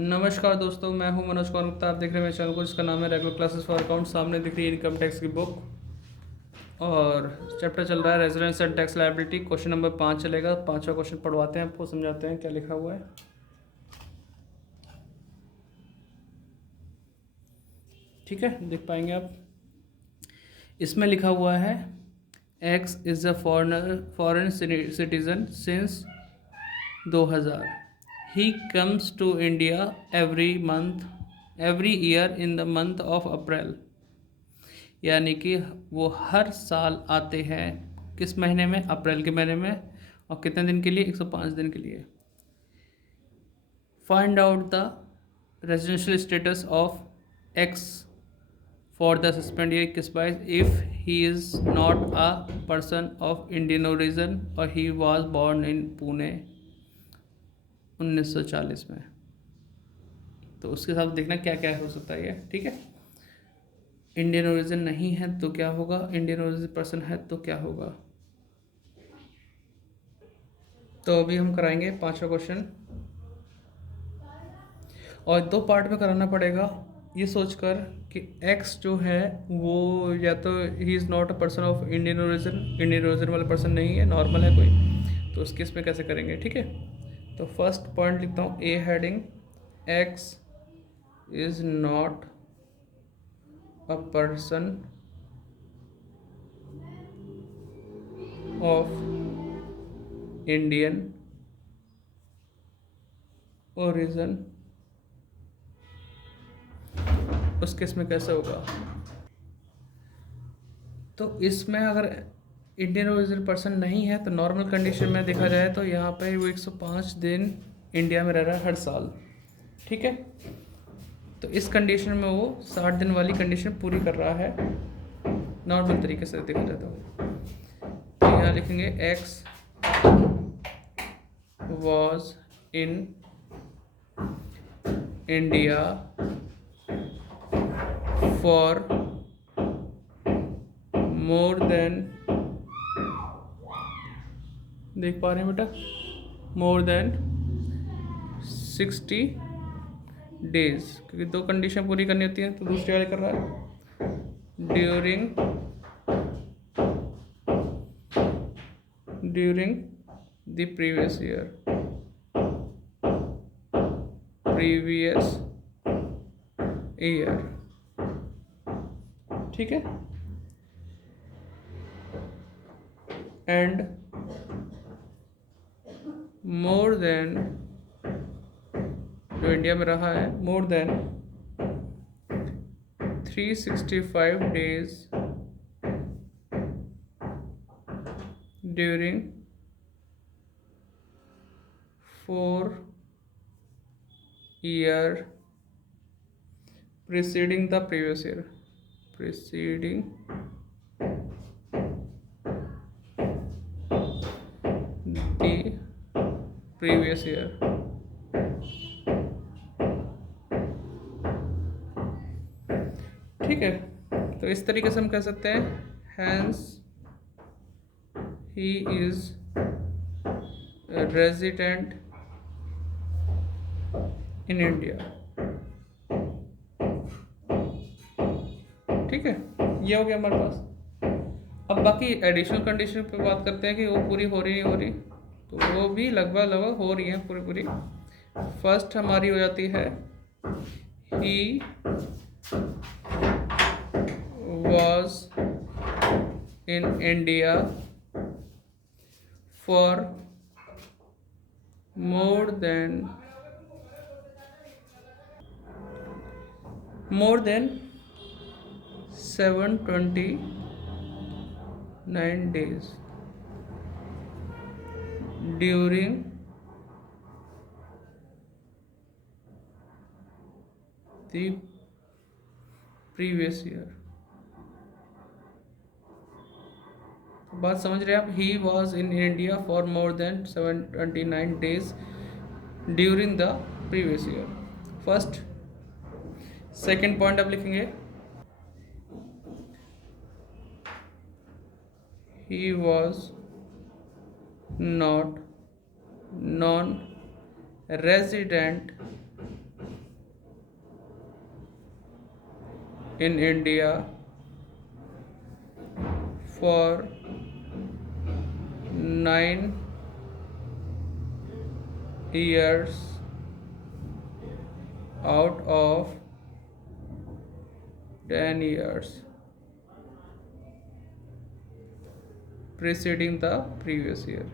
नमस्कार दोस्तों, मैं हूं मनोज कुमार गुप्ता। आप देख रहे हैं मेरे चैनल को जिसका नाम है रेगुलर क्लासेस फॉर अकाउंट। सामने दिख रही है इनकम टैक्स की बुक और चैप्टर चल रहा है residence and tax liability. Question number 5 चलेगा। 5वां क्वेश्चन पढ़वाते हैं आपको, समझाते हैं क्या लिखा हुआ है। ठीक है, देख पाएंगे आप। इसमें लिखा हुआ है X is a foreign citizen since 2000। He comes to India every year in the month of April. यानी कि वो हर साल आते हैं किस महीने में? अप्रैल के महीने में। और कितने दिन के लिए? 105 दिन के लिए। Find out the residential status of X for the suspend year किस बाय if he is not a person of Indian origin or he was born in Pune 1940 में। तो उसके साथ देखना क्या क्या हो सकता है ये। ठीक है, इंडियन ओरिजिन नहीं है तो क्या होगा, इंडियन ओरिजिन पर्सन है तो क्या होगा। तो अभी हम कराएंगे 5वां क्वेश्चन और 2 पार्ट में कराना पड़ेगा। ये सोचकर कि एक्स जो है वो या तो ही is not a person of Indian origin वाला पर्सन नहीं है, नॉर्मल है कोई। तो उस केस में कैसे करेंगे? ठीक है, तो फर्स्ट पॉइंट लिखता हूँ a heading, X is not a person of Indian origin. उस केस में कैसे होगा? तो इसमें अगर इंडियन ओरिजिन पर्सन नहीं है तो नॉर्मल कंडीशन में देखा जाए तो यहाँ पे वो 105 दिन इंडिया में रह रहा है हर साल। ठीक है, तो इस कंडीशन में वो 60 दिन वाली कंडीशन पूरी कर रहा है नॉर्मल तरीके से देखा जाए तो यहाँ लिखेंगे x was in India for more than, देख पा रहे हैं बेटा, मोर देन 60 डेज, क्योंकि 2 कंडीशन पूरी करनी होती है तो दूसरे वाले कर रहा है। During the previous year. ठीक है, एंड मोर देन, जो इंडिया में रहा है, more than 365 days during 4 year preceding the previous year, preceding the previous year। ठीक है, तो इस तरीके से हम कह सकते हैं hence he is resident in India. ठीक है, ये हो गया हमारे पास। अब बाकी एडिशनल कंडीशन पे बात करते हैं कि वो पूरी हो रही नहीं हो रही, तो वो भी लगभग हो रही है पूरी। फर्स्ट हमारी हो जाती है he was in India for more than 729 days during the previous year। बात समझ रहे हैं आप? He was in India for more than 729 days during the previous year. First. Second point आप लिखेंगे he was not non-resident in India for 9 years out of 10 years preceding the previous year.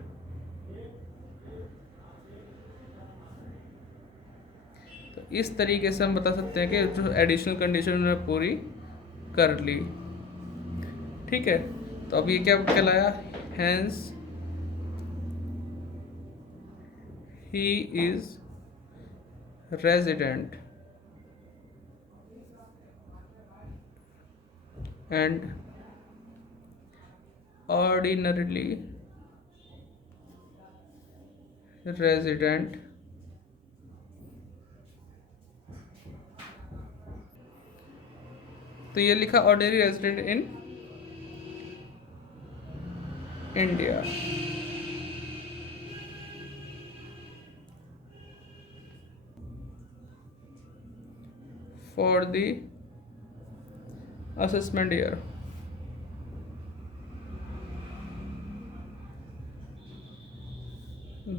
तो इस तरीके से हम बता सकते हैं कि जो एडिशनल कंडीशन उन्होंने पूरी कर ली। ठीक है, तो अब ये क्या कहलाया, hence he is resident and ordinarily resident तो ये लिखा ordinary resident in India. For the assessment year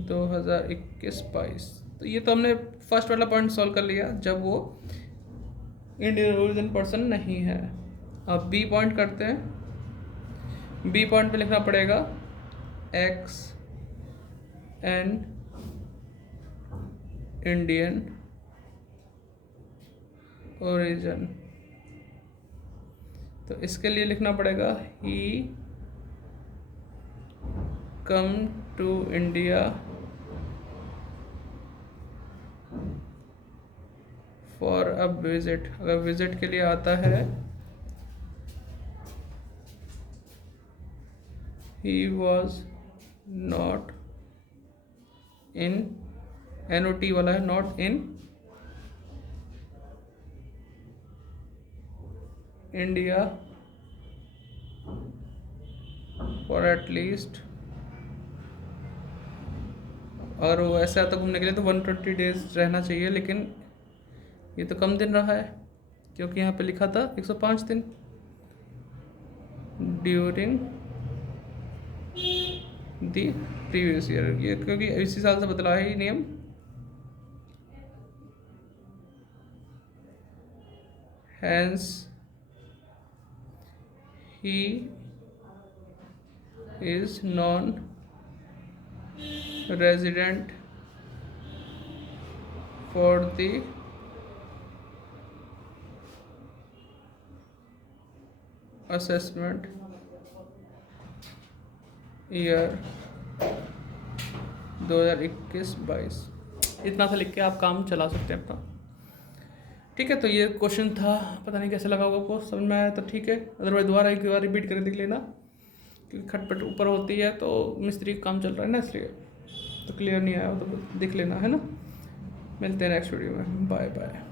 2021-22। तो ये तो हमने फर्स्ट वाला पॉइंट सॉल्व कर लिया जब वो इंडियन ओरिजिन पर्सन नहीं है। अब बी पॉइंट करते हैं। बी पॉइंट पे लिखना पड़ेगा एक्स एन इंडियन ओरिजिन। तो इसके लिए लिखना पड़ेगा he come to India for a visit. अगर विजिट के लिए आता है, he was not in, NOT वाला है, not in India for at least, और वो ऐसा आता घूमने के लिए तो 120 डेज रहना चाहिए, लेकिन ये तो कम दिन रहा है क्योंकि यहाँ पे लिखा था 105 दिन ड्यूरिंग द प्रीवियस ईयर। ये क्योंकि इसी साल से बदला है ये नियम। Hence he is non resident for the assessment year 2021-22। इतना सा लिख के आप काम चला सकते हैं अपना। ठीक है, तो ये क्वेश्चन था, पता नहीं कैसे लगा होगा आपको, समझ में आया तो ठीक है, अदरवाइज दोबारा एक बार रिपीट करके देख लेना क्योंकि खटपट ऊपर होती है तो मिस्त्री का काम चल रहा है ना, इसलिए तो क्लियर नहीं आया तो देख लेना, है ना। मिलते हैं नेक्स्ट वीडियो में, बाय बाय।